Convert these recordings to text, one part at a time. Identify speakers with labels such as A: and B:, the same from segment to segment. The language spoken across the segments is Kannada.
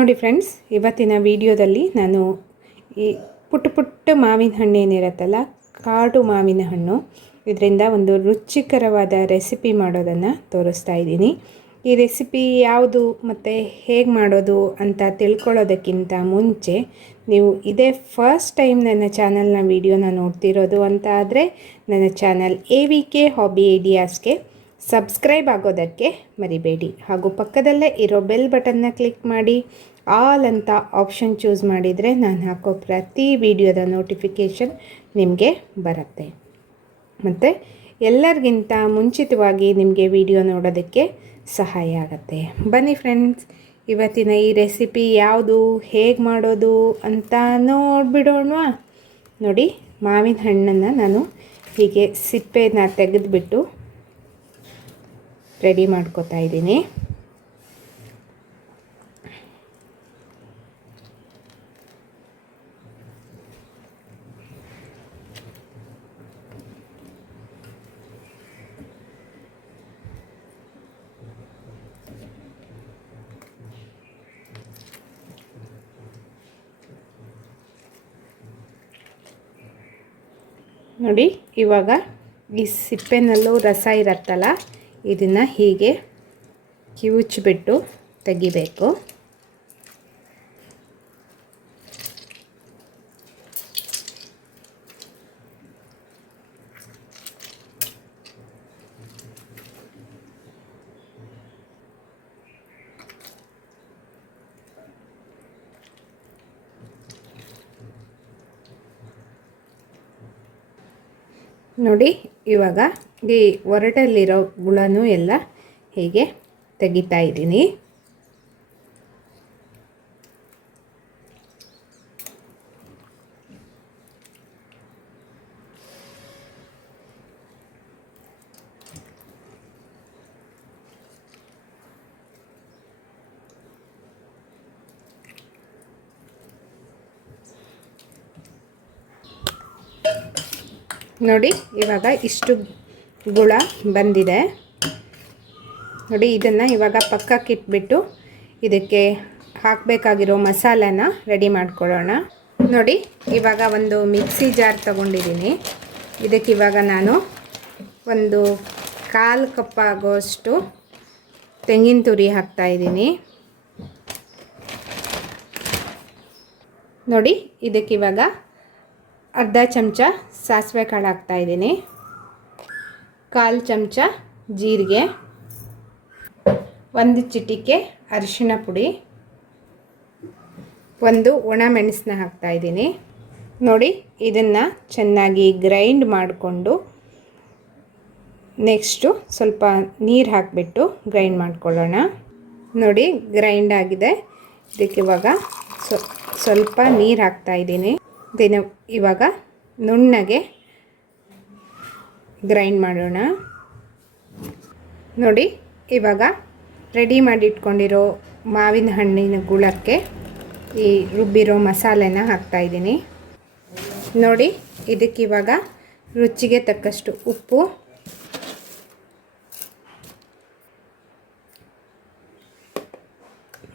A: ನೋಡಿ ಫ್ರೆಂಡ್ಸ್, ಇವತ್ತಿನ ವಿಡಿಯೋದಲ್ಲಿ ನಾನು ಈ ಪುಟ್ಟ ಪುಟ್ಟ ಮಾವಿನ ಹಣ್ಣು ಏನಿರುತ್ತಲ್ಲ, ಕಾಡು ಮಾವಿನ ಹಣ್ಣು, ಇದರಿಂದ ಒಂದು ರುಚಿಕರವಾದ ರೆಸಿಪಿ ಮಾಡೋದನ್ನು ತೋರಿಸ್ತಾ ಇದ್ದೀನಿ. ಈ ರೆಸಿಪಿ ಯಾವುದು ಮತ್ತು ಹೇಗೆ ಮಾಡೋದು ಅಂತ ತಿಳ್ಕೊಳ್ಳೋದಕ್ಕಿಂತ ಮುಂಚೆ, ನೀವು ಇದೇ ಫಸ್ಟ್ ಟೈಮ್ ನನ್ನ ಚಾನಲ್ನ ವಿಡಿಯೋನ ನೋಡ್ತಿರೋದು ಅಂತ ಆದರೆ, ನನ್ನ channel A V K hobby ಐಡಿಯಾಸ್ಗೆ subscribe ಆಗೋದಕ್ಕೆ ಮರಿಬೇಡಿ. ಹಾಗೂ ಪಕ್ಕದಲ್ಲೇ ಇರೋ ಬೆಲ್ ಬಟನ್ನ ಕ್ಲಿಕ್ ಮಾಡಿ ಆಲ್ ಅಂತ ಆಪ್ಷನ್ ಚೂಸ್ ಮಾಡಿದರೆ ನಾನು ಹಾಕೋ ಪ್ರತಿ ವಿಡಿಯೋದ ನೋಟಿಫಿಕೇಷನ್ ನಿಮಗೆ ಬರುತ್ತೆ. ಮತ್ತು ಎಲ್ಲರಿಗಿಂತ ಮುಂಚಿತವಾಗಿ ನಿಮಗೆ ವಿಡಿಯೋ ನೋಡೋದಕ್ಕೆ ಸಹಾಯ ಆಗುತ್ತೆ. ಬನ್ನಿ ಫ್ರೆಂಡ್ಸ್, ಇವತ್ತಿನ ಈ ರೆಸಿಪಿ ಯಾವುದು, ಹೇಗೆ ಮಾಡೋದು ಅಂತ ನೋಡಿಬಿಡೋಣವಾ? ನೋಡಿ, ಮಾವಿನ ಹಣ್ಣನ್ನು ನಾನು ಹೀಗೆ ಸಿಪ್ಪೆನ ತೆಗೆದುಬಿಟ್ಟು ರೆಡಿ ಮಾಡ್ಕೋತಾ ಇದ್ದೀನಿ. ನೋಡಿ ಇವಾಗ ಈ ಸಿಪ್ಪೆನಲ್ಲೂ ರಸ ಇರತ್ತಲ್ಲ ಇದನ್ನು ಹೀಗೆ ಕಿವುಚ್ಬಿಟ್ಟು ತೆಗಿಬೇಕು. ನೋಡಿ ಇವಾಗ ಈ ಒರಟಲ್ಲಿರೋ ಗುಳನೂ ಎಲ್ಲ ಹೀಗೆ ತೆಗಿತಾ ಇದ್ದೀನಿ. ನೋಡಿ, ಇವಾಗ ಇಷ್ಟು ಗುಳ ಬಂದಿದೆ. ನೋಡಿ, ಇದನ್ನು ಇವಾಗ ಪಕ್ಕಕ್ಕೆ ಇಟ್ಬಿಟ್ಟು ಇದಕ್ಕೆ ಹಾಕಬೇಕಾಗಿರೋ ಮಸಾಲೆನ ರೆಡಿ ಮಾಡ್ಕೊಳ್ಳೋಣ. ನೋಡಿ, ಇವಾಗ ಒಂದು ಮಿಕ್ಸಿ ಜಾರ್ ತಗೊಂಡಿದ್ದೀನಿ. ಇದಕ್ಕೆ ಇವಾಗ ನಾನು ಒಂದು ಕಾಲು ಕಪ್ ಆಗೋಷ್ಟು ತೆಂಗಿನ ತುರಿ ಹಾಕ್ತಾಯಿದ್ದೀನಿ ನೋಡಿ ಇದಕ್ಕಿವಾಗ ಅರ್ಧ ಚಮಚ ಸಾಸಿವೆ ಕಾಳು ಹಾಕ್ತಾಯಿದ್ದೀನಿ ಕಾಲು ಚಮಚ ಜೀರಿಗೆ. ಒಂದು ಚಿಟಿಕೆ ಅರಿಶಿಣ ಪುಡಿ. ಒಂದು ಒಣ ಮೆಣಸನ್ನ ಹಾಕ್ತಾಯಿದ್ದೀನಿ ನೋಡಿ, ಇದನ್ನು ಚೆನ್ನಾಗಿ ಗ್ರೈಂಡ್ ಮಾಡಿಕೊಂಡು ನೆಕ್ಸ್ಟು ಸ್ವಲ್ಪ ನೀರು ಹಾಕಿಬಿಟ್ಟು ಗ್ರೈಂಡ್ ಮಾಡ್ಕೊಳ್ಳೋಣ. ನೋಡಿ, ಗ್ರೈಂಡ್ ಆಗಿದೆ. ಇದಕ್ಕೆ ಇವಾಗ ಸ್ವಲ್ಪ ನೀರು ಹಾಕ್ತಾಯಿದ್ದೀನಿ ದಿನ ಇವಾಗ ನುಣ್ಣಗೆ ಗ್ರೈಂಡ್ ಮಾಡೋಣ. ನೋಡಿ, ಇವಾಗ ರೆಡಿ ಮಾಡಿಟ್ಕೊಂಡಿರೋ ಮಾವಿನ ಹಣ್ಣಿನ ಗುಳಕ್ಕೆ ಈ ರುಬ್ಬಿರೋ ಮಸಾಲೆನ ಹಾಕ್ತಾಯಿದ್ದೀನಿ ನೋಡಿ ಇದಕ್ಕಿವಾಗ ರುಚಿಗೆ ತಕ್ಕಷ್ಟು ಉಪ್ಪು,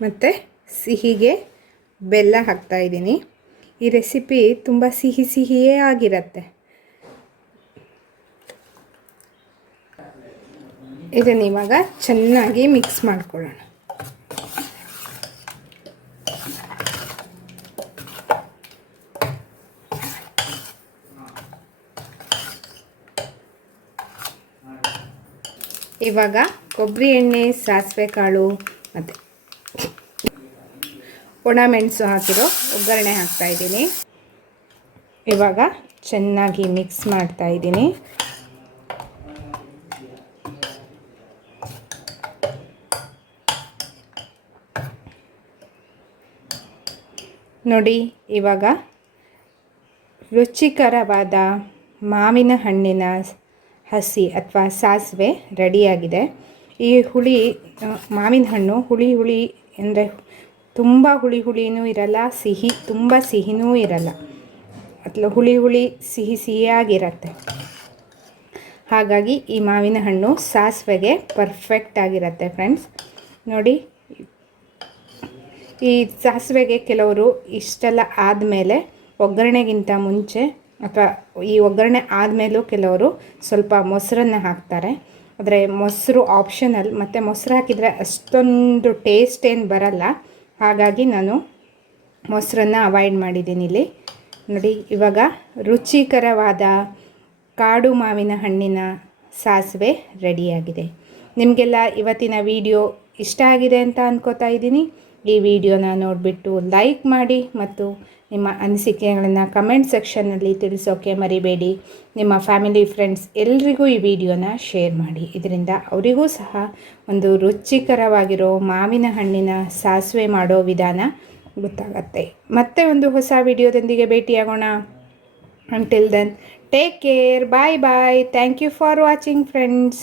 A: ಮತ್ತು ಸಿಹಿಗೆ ಬೆಲ್ಲ ಹಾಕ್ತಾಯಿದ್ದೀನಿ ಈ ರೆಸಿಪಿ ತುಂಬ ಸಿಹಿ ಸಿಹಿಯೇ ಆಗಿರುತ್ತೆ. ಇದನ್ನು ಇವಾಗ ಚೆನ್ನಾಗಿ ಮಿಕ್ಸ್ ಮಾಡ್ಕೊಳ್ಳೋಣ. ಇವಾಗ ಕೊಬ್ಬರಿ ಎಣ್ಣೆ, ಸಾಸಿವೆ ಕಾಳು ಮತ್ತು ಒಣ ಮೆಣಸು ಹಾಕಿರೋ ಒಗ್ಗರಣೆ ಹಾಕ್ತಾಯಿದ್ದೀನಿ ಇವಾಗ ಚೆನ್ನಾಗಿ ಮಿಕ್ಸ್ ಮಾಡ್ತಾ ಇದ್ದೀನಿ. ನೋಡಿ, ಇವಾಗ ರುಚಿಕರವಾದ ಮಾವಿನ ಹಣ್ಣಿನ ಹಸಿ ಅಥವಾ ಸಾಸಿವೆ ರೆಡಿಯಾಗಿದೆ. ಈ ಹುಳಿ, ಮಾವಿನ ಹಣ್ಣು ಹುಳಿ ಹುಳಿ ಅಂದರೆ ತುಂಬ ಹುಳಿ ಹುಳಿನೂ ಇರಲ್ಲ, ಸಿಹಿ ತುಂಬ ಸಿಹಿನೂ ಇರಲ್ಲ. ಅಥವಾ ಹುಳಿ ಹುಳಿ ಸಿಹಿ ಸಿಹಿಯಾಗಿರತ್ತೆ. ಹಾಗಾಗಿ ಈ ಮಾವಿನ ಹಣ್ಣು ಸಾಸಿವೆಗೆ ಪರ್ಫೆಕ್ಟ್ ಆಗಿರತ್ತೆ ಫ್ರೆಂಡ್ಸ್ ನೋಡಿ, ಈ ಸಾಸಿವೆಗೆ ಕೆಲವರು ಇಷ್ಟೆಲ್ಲ ಆದಮೇಲೆ ಒಗ್ಗರಣೆಗಿಂತ ಮುಂಚೆ ಅಥವಾ ಈ ಒಗ್ಗರಣೆ ಆದಮೇಲೂ ಕೆಲವರು ಸ್ವಲ್ಪ ಮೊಸರನ್ನು ಹಾಕ್ತಾರೆ. ಆದರೆ ಮೊಸರು ಆಪ್ಷನಲ್ ಮತ್ತು ಮೊಸರು ಹಾಕಿದರೆ ಅಷ್ಟೊಂದು ಟೇಸ್ಟ್ ಏನು ಬರಲ್ಲ. ಹಾಗಾಗಿ ನಾನು ಮೊಸರನ್ನು ಅವಾಯ್ಡ್ ಮಾಡಿದ್ದೀನಿ ಇಲ್ಲಿ. ನೋಡಿ, ಇವಾಗ ರುಚಿಕರವಾದ ಕಾಡು ಮಾವಿನ ಹಣ್ಣಿನ ಸಾಸಿವೆ ರೆಡಿಯಾಗಿದೆ ನಿಮಗೆಲ್ಲ ಇವತ್ತಿನ ವಿಡಿಯೋ ಇಷ್ಟ ಆಗಿದೆ ಅಂತ ಅಂದ್ಕೋತಾ ಇದ್ದೀನಿ. ಈ ವಿಡಿಯೋನ ನೋಡಿಬಿಟ್ಟು ಲೈಕ್ ಮಾಡಿ ಮತ್ತು ನಿಮ್ಮ ಅನಿಸಿಕೆಗಳನ್ನು ಕಮೆಂಟ್ ಸೆಕ್ಷನ್ನಲ್ಲಿ ತಿಳಿಸೋಕೆ ಮರಿಬೇಡಿ. ನಿಮ್ಮ ಫ್ಯಾಮಿಲಿ ಫ್ರೆಂಡ್ಸ್ ಎಲ್ರಿಗೂ ಈ ವಿಡಿಯೋನ ಶೇರ್ ಮಾಡಿ. ಇದರಿಂದ ಅವರಿಗೂ ಸಹ ಒಂದು ರುಚಿಕರವಾಗಿರೋ ಮಾವಿನ ಹಣ್ಣಿನ ಸಾಸಿವೆ ಮಾಡೋ ವಿಧಾನ ಗೊತ್ತಾಗತ್ತೆ. ಮತ್ತೆ ಒಂದು ಹೊಸ ವಿಡಿಯೋದೊಂದಿಗೆ ಭೇಟಿಯಾಗೋಣ. Until then take care bye bye thank you for watching friends